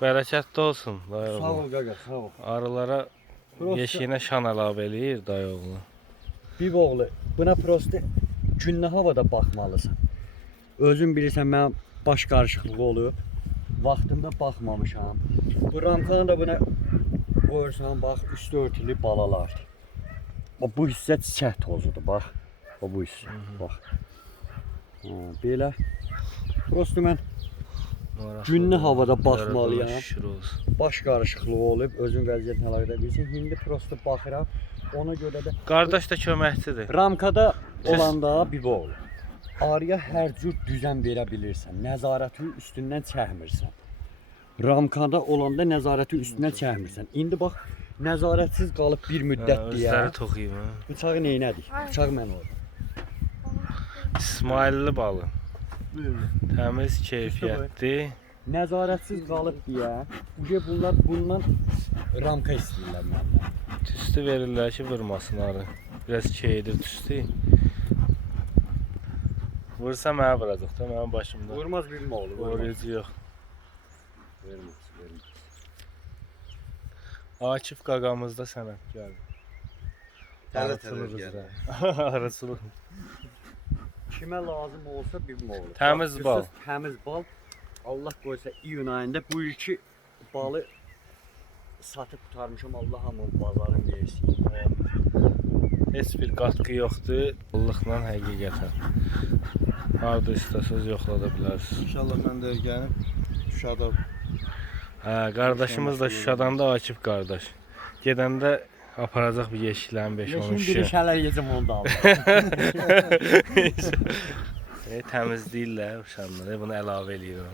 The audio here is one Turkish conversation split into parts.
Bərəkətli olsun dayı Sağ oğlu. ol qaqa, sağ ol. Arılara Prosta yeşiyinə şan əlavə eləyir dayı oğlu. bir oğlu, buna prosta günlü havada baxmalısan. Özün bilirsən mən baş qarışıqlığı olub. Vaxtında baxmamışam. Bu ramkanı da buna qoyursan bax üstü örtülü balalar. Bax bu hissə çiçək tozudur bax. Bax bu hissə. Bax. Ha, belə. Prosta mən. Günlü havada olsun. baş qarışıqlığı olub, özün vəziyyətinə əlaqədar bilirsən. İndi prosta baxıram. Ona görə də Qardaş da köməkçidir. Ramkada olanda bir ol. Arıya hər cür düzən verə bilirsən. Nəzarəti üstündən çəkmirsən. Ramkada olanda nəzarəti üstündən çəkmirsən. İndi bax nəzarətsiz qalıb bir müddət Hə, deyə. Özləri toxuyum. ha. Bıçağı neynədik? Bıçaq mən orada. İsmailli balı. Təmiz, keyfiyyətli. Nəzarətsiz qalıb deyə. Bu bunlar bundan ramka istəyirlər məndən. Tüstü verirlər ki, vurmasın arı. Biraz keydir tüstü. Vursa mənə vuracaq da mənim başımda. Vurmaz bilmə oğlu. Vurucu yox. Verməz, verməz. Akif qaqamız da sənət gəldi. Tələ Arıçılıq tələ üzrə. Arıçılıq. Kimə lazım olsa bilmə oğlu. Təmiz bal. Təmiz bal. Allah qoysa iyun ayında bu iki balı satıb qutarmışam. Allah hamı bazarın versin. Heç bir qatqı yoxdur. Allahla həqiqətən. Harda istəsəz yoxlada bilərsiniz. İnşallah mən də gəlib Şuşada Hə, qardaşımız da Şuşadan da Akif qardaş. Gedəndə aparacaq bir yeşiklərin 5-10 Leşin şişə. bir şələr yecəm onu da aldım. E, təmizləyirlər uşaqlar. E, Bunu əlavə eləyir.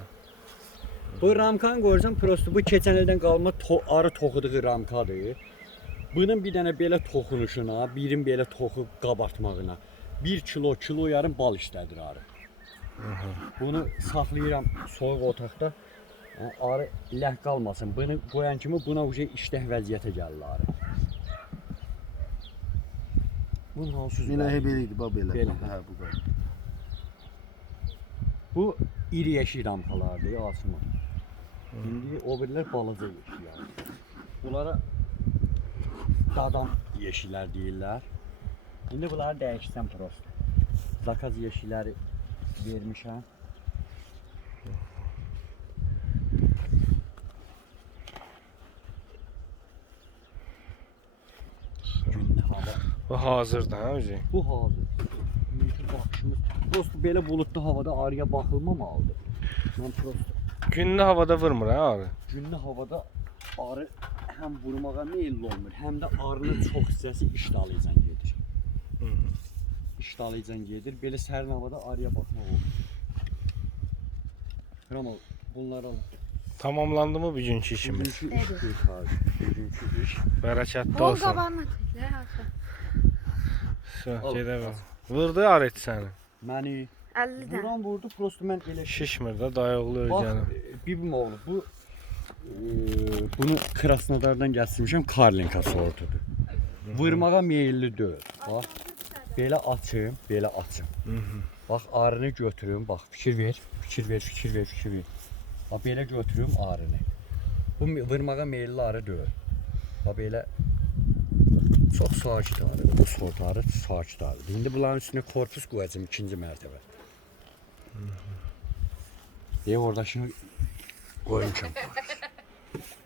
bu ramkan görsən prosto bu keçən ildən qalma to arı toxuduğu ramkadır. Bunun bir dənə belə toxunuşuna, birin belə toxu qabartmağına 1 kilo, kilo yarım bal işlədir arı. Bunu saxlayıram soyuq otaqda. Yəni, Arı ləh qalmasın. Bunu qoyan kimi buna uje işləh vəziyyətə gəlir arı. Bunun belə idi, bax belə. Belə. Hə, bu qədər. Bu iri yeşil rampalardır, Asuman. İndi o birilər balaca yeşillər. Bunlara dadam yeşillər deyirlər. İndi bunları dəyişsəm prosto. Zakaz yeşilləri vermişəm. Bu hazırdır hə özü. Bu hazır. İndi baxışımız prosto belə buludlu havada arıya baxılmamalıdır. Mən prosto Günlü havada vurmur hə arı. Günlü havada arı həm vurmağa meyilli olmur, həm də arının çox hissəsi iştahlıycan gedir. Hı. İştahlıycan gedir. Belə sərin havada arıya baxmaq olmur. Ramal, bunları al. Tamamlandı mı bugünkü işimiz? Bugünkü iş. Bugünkü iş. Bərəkətli Bol olsun. qabağına təklər Al, gedəmə. Vurdu arı et səni. Məni 50 dən. vuran vurdu, prosto mən elə Şişmir də dayıoğlu Bax, özünü. e, bibim oğlu bu e, bunu Krasnodardan gətirmişəm Karlinka sortudur. Vurmağa meyilli deyil. Bax, belə açım, belə açım. Bax arını götürüm, bax fikir ver, fikir ver, fikir ver, fikir ver. Bax belə götürüm arını. Bu vurmağa meyilli arı deyil. Bax belə çox sakit arıdır. Bu sort arı sakit arıdır. İndi bunların üstünə korpus qoyacağım ikinci mərtəbə. Deyə orada şimdi koymuşam.